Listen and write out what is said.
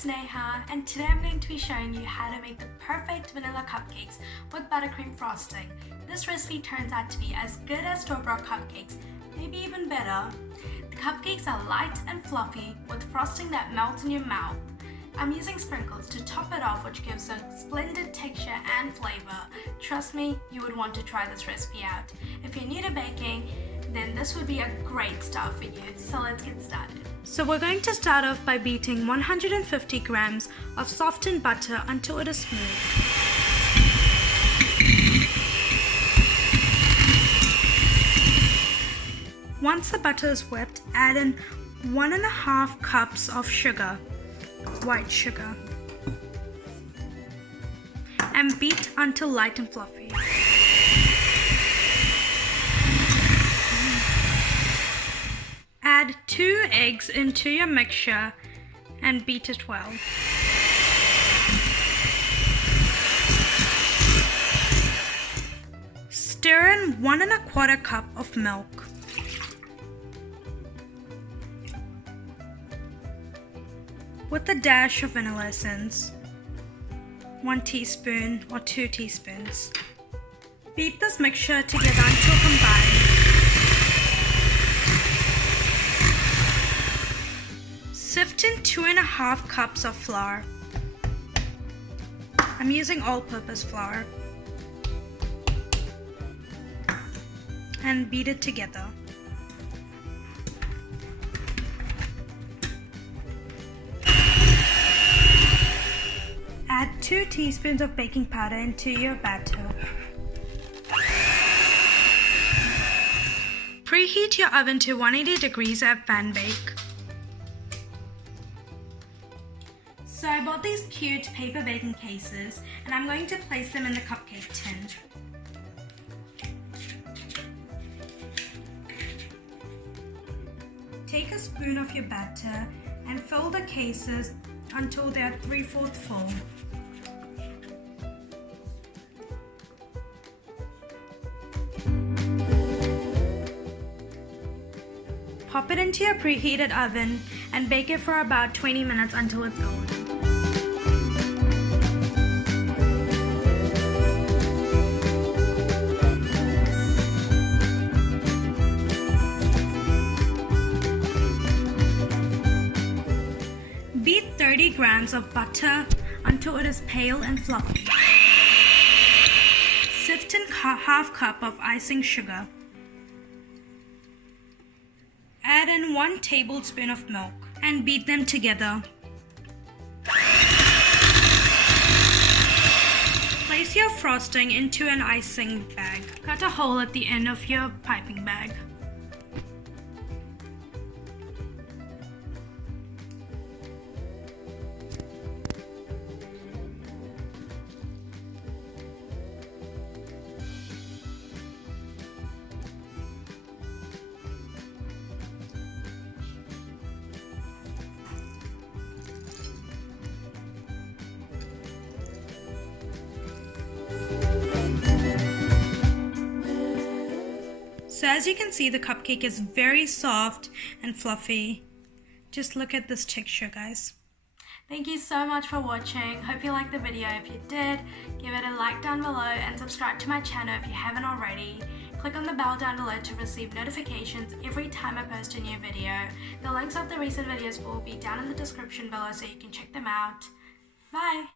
it's Neha, and today I'm going to be showing you how to make the perfect vanilla cupcakes with buttercream frosting. This recipe turns out to be as good as store-bought cupcakes, maybe even better. The cupcakes are light and fluffy with frosting that melts in your mouth. I'm using sprinkles to top it off, which gives a splendid texture and flavor. Trust me, you would want to try this recipe out. If you're new to baking, then this would be a great start for you. So let's get started. So we're going to start off by beating 150 grams of softened butter until it is smooth. Once the butter is whipped, add in 1.5 cups of sugar, white sugar, and beat until light and fluffy. Add 2 eggs into your mixture and beat it well. Stir in 1.25 cup of milk. With a dash of vanilla essence, 1 teaspoon or 2 teaspoons. Beat this mixture together until combined. Sift in 2.5 cups of flour. I'm using all-purpose flour. And beat it together. Add 2 teaspoons of baking powder into your batter. Preheat your oven to 180 degrees at fan bake. So I bought these cute paper baking cases and I'm going to place them in the cupcake tin. Take a spoon of your batter and fill the cases until they are 3/4 full. Pop it into your preheated oven and bake it for about 20 minutes until it's golden. Beat 30 grams of butter until it is pale and fluffy. Sift in half cup of icing sugar. Add in 1 tablespoon of milk and beat them together. Place your frosting into an icing bag. Cut a hole at the end of your piping bag. So as you can see, the cupcake is very soft and fluffy. Just look at this texture, guys. Thank you so much for watching. Hope you liked the video. If you did, give it a like down below and subscribe to my channel if you haven't already. Click on the bell down below to receive notifications every time I post a new video. The links of the recent videos will be down in the description below so you can check them out. Bye!